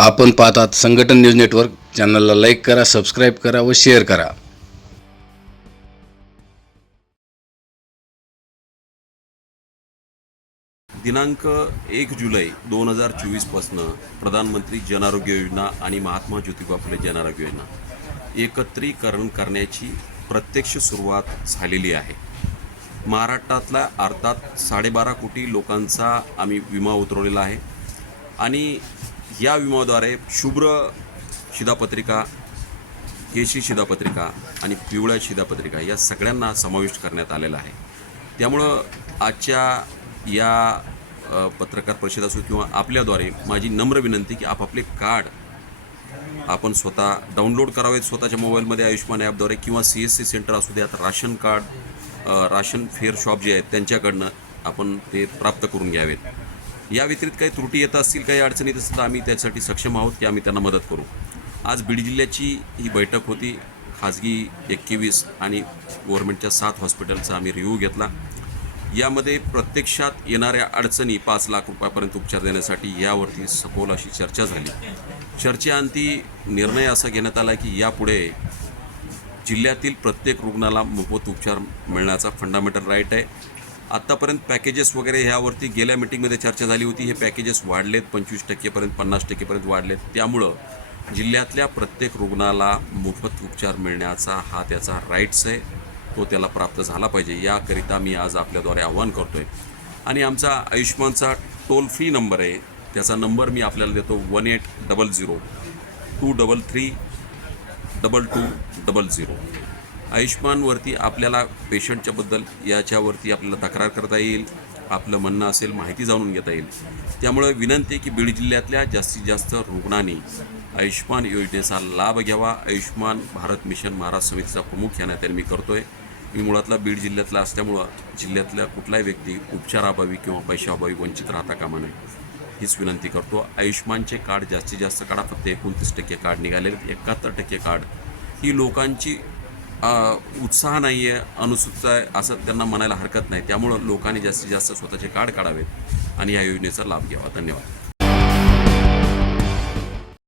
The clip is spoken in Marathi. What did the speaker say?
आपण पाहतात संघटन न्यूज नेटवर्क. चॅनलला लाईक करा सबस्क्राईब करा व शेअर करा. दिनांक एक जुलै दोन हजार चोवीसपासनं प्रधानमंत्री जन आरोग्य योजना आणि महात्मा ज्योतिबा फुले जन आरोग्य योजना एकत्रीकरण करण्याची प्रत्यक्ष सुरुवात झालेली आहे. महाराष्ट्रातल्या अर्थात साडेबारा कोटी लोकांचा आम्ही विमा उतरवलेला आहे आणि या विमाद्वारे शुभ्र शिधापत्रिका केशी शिधापत्रिका आणि पिवळ्या शिधापत्रिका या सगळ्यांना समाविष्ट करण्यात आलेला आहे. त्यामुळं आजच्या या पत्रकार परिषद असो किंवा आपल्याद्वारे माझी नम्र विनंती की आपापले कार्ड आपण स्वतः डाउनलोड करावेत स्वतःच्या मोबाईलमध्ये आयुष्मान ॲपद्वारे किंवा सी एस सी सेंटर असू द्यात ration card ration fair shop जे आहेत त्यांच्याकडनं आपण ते प्राप्त करून घ्यावेत. या व्यतिरिक्त काही त्रुटी येत असतील काही अडचणी येत असतील तर आम्ही त्यासाठी सक्षम आहोत की आम्ही त्यांना मदत करू. आज बीड जिल्ह्याची ही बैठक होती. खाजगी एकवीस आणि गव्हर्नमेंटच्या सात हॉस्पिटलचा आम्ही रिव्ह्यू घेतला. यामध्ये प्रत्यक्षात येणाऱ्या अडचणी पाच लाख रुपयापर्यंत उपचार देण्यासाठी यावरती सखोल अशी चर्चा झाली. चर्चेअंती निर्णय असा घेण्यात आला की यापुढे जिल्ह्यातील प्रत्येक रुग्णाला मोफत उपचार मिळण्याचा फंडामेंटल राईट आहे. आत्तापर्यंत पॅकेजेस वगैरे ह्यावरती गेल्या मिटिंगमध्ये चर्चा झाली होती. हे पॅकेजेस वाढलेत पंचवीस टक्केपर्यंत पन्नास टक्केपर्यंत वाढलेत. त्यामुळं जिल्ह्यातल्या प्रत्येक रुग्णाला मोफत उपचार मिळण्याचा हा त्याचा राईट्स आहे. तो त्याला प्राप्त झाला पाहिजे. याकरिता मी आज आपल्याद्वारे आव्हान करतो आहे आणि आमचा आयुष्मानचा टोल फ्री नंबर आहे. त्याचा नंबर मी आपल्याला देतो one eight double zero two double three double two double zero आयुष्मानवरती आपल्याला पेशंटच्याबद्दल याच्यावरती आपल्याला तक्रार करता येईल आपलं म्हणणं असेल माहिती जाणून घेता येईल. त्यामुळे विनंती आहे की बीड जिल्ह्यातल्या जास्तीत जास्त रुग्णांनी आयुष्मान योजनेचा लाभ घ्यावा. आयुष्मान भारत मिशन महाराष्ट्र समितीचा प्रमुख या नात्याने मी करतोय. मी मुळातला बीड जिल्ह्यातला असल्यामुळं जिल्ह्यातल्या कुठलाही व्यक्ती उपचाराअभावी किंवा पैशाअभावी वंचित राहता कामा नये हीच विनंती करतो. आयुष्मानचे कार्ड जास्तीत जास्त काढा. फक्त एकोणतीस टक्के कार्ड निघाले एकाहत्तर टक्के कार्ड ही लोकांची उत्साह नाही आहे अनुसूचित आहे असं त्यांना म्हणायला हरकत नाही. त्यामुळं लोकांनी जास्तीत जास्त स्वतःचे कार्ड काढावेत आणि या योजनेचा लाभ घ्यावा. धन्यवाद.